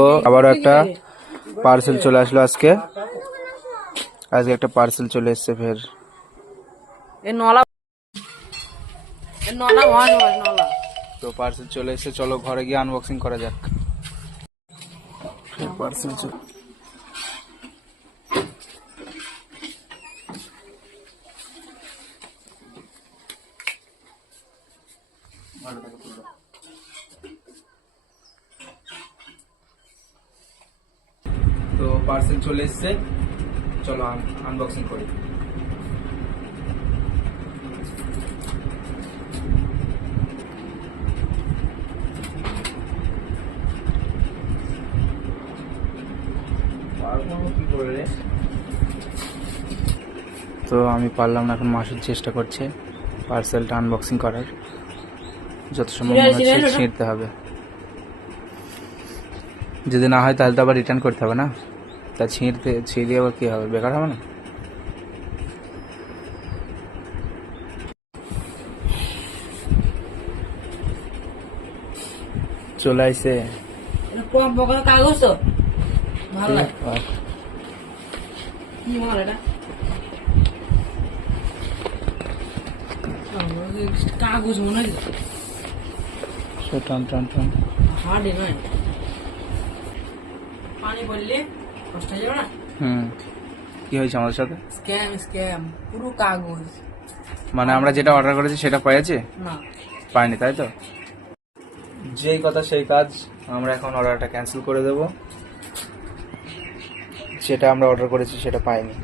তো আবারও একটা পার্সেল চলে আসলো আজকে একটা পার্সেল চলে এসেছে ফের তো পার্সেল চলে এসেছে, চলো ঘরে গিয়ে আনবক্সিং করা যাক। পার্সেল তো পার্সেল চলে এসেছে, চলো আনবক্সিং করি। তো আমি পারলাম না, এখন মাসুদ চেষ্টা করছে পার্সেলটা আনবক্সিং করার। যত সম্ভব মনে হচ্ছে ছিঁড়তে হবে, যদি না হয় তাহলে তো আবার রিটার্ন করতে হবে না, তা ছিঁড়ে আবার কী হবে, বেকার হবে না। চলে আসছে কাগজ তো ভালো কি মাল এটা কাগজ মনে হয় টান টান টান হার্ড নয়, পানি পড়লে কষ্ট হয়ে যাবে না। কি হয়েছে আমাদের সাথে? স্ক্যাম পুরো কাগজ, মানে আমরা যেটা অর্ডার করেছি সেটা পেয়েছি না পাইনি, তাই তো? যেই কথা সেই কাজ, আমরা এখন অর্ডারটা ক্যান্সেল করে দেব। যেটা আমরা অর্ডার করেছি সেটা পাইনি,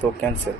তো ক্যান্সেল।